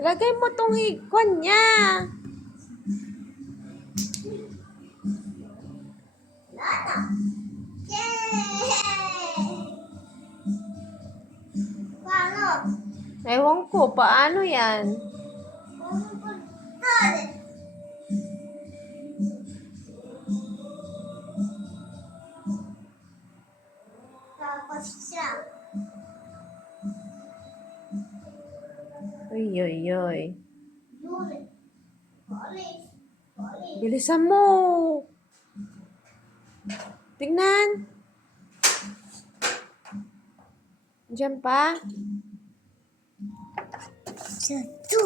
Lagay mo tong higkwan niya. Paano? Ewan ko, paano yan? Tapos siya. Uy, uy, uy. Yun. Polis. Polis. Bilisan mo. Tingnan. Diyan pa. Satu.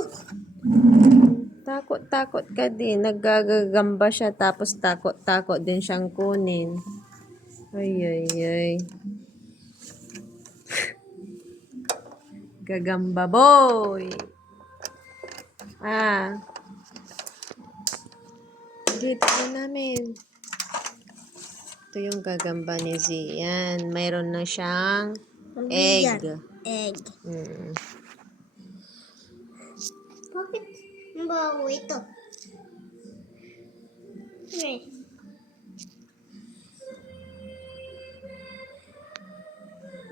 Takot-takot ka din. Naggagagamba siya tapos takot-takot din siyang kunin. Ay, ay, ay. Gagamba boy. Ah. Dito na namin. Ito yung gagamba ni Zian. Mayroon na siyang egg. Egg. Mm. Bakit bago ito?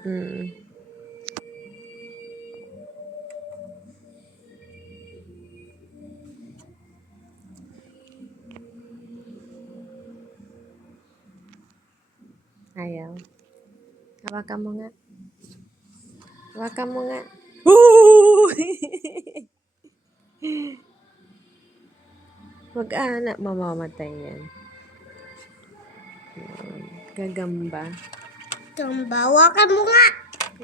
Mm. Ayaw. Hawakan mo nga. Hawakan mo nga. Mag-anak, mamamatay yan. Gagamba. Tumbawakan mo nga.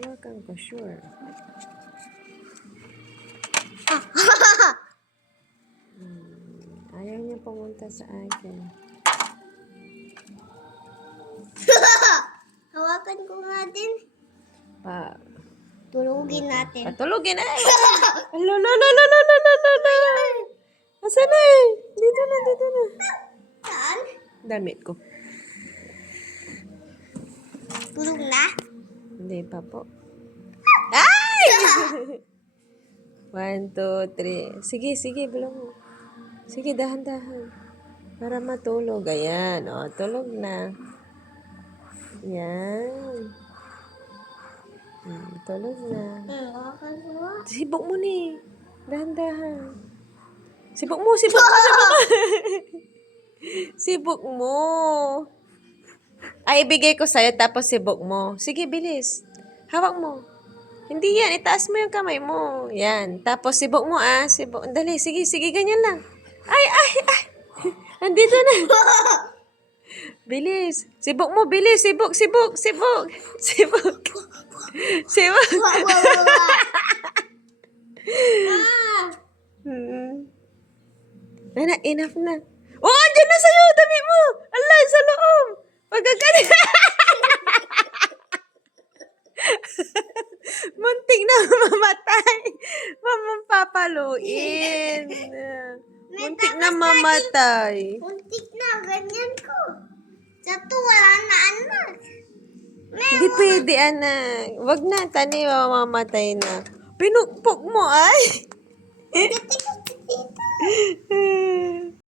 Hawakan ko, sure. Ayaw niya pumunta sa akin. Hawakan ko nga din. Tulugin natin. Patulogin na. Alo, no, no, no, no, no, no, no, no. Asan na eh? Dito na, dito na. Saan? Damit ko. Tulog na? Hindi pa po. Ay! 1, 2, 3. Sige, sige, bulong mo. Sige, dahan-dahan. Para matulog. Ayan, o, tulog na. Yan. Tulog na. Hawakan ko nga. Sibok mo ni. Dahan-dahan. Sibok mo, sibok mo, sibok mo. Sibok mo. Ay, ibigay ko sa'yo tapos sibok mo. Sige, bilis. Hawak mo. Hindi yan. Itaas mo yung kamay mo. Yan. Tapos sibok mo Sibok. Dali. Sige, sige. Ganyan lang. Ay, ay, ay. Andito na. Bilis. Sibok mo. Bilis. Sibok, sibok, sibok. Sibok. Sibok. Na, enough na. Oh, andyan na sa'yo. Dami mo. Allah, sa loob. Pagkakanin. Muntik na mamatay. Mamapapaluin. Muntik na mamatay. Muntik na, ganyan ko. Satu, wala na anak. Hindi pwede, anak. Wag na, tani, mamamatay na. Pinukpok mo, ay. Dito.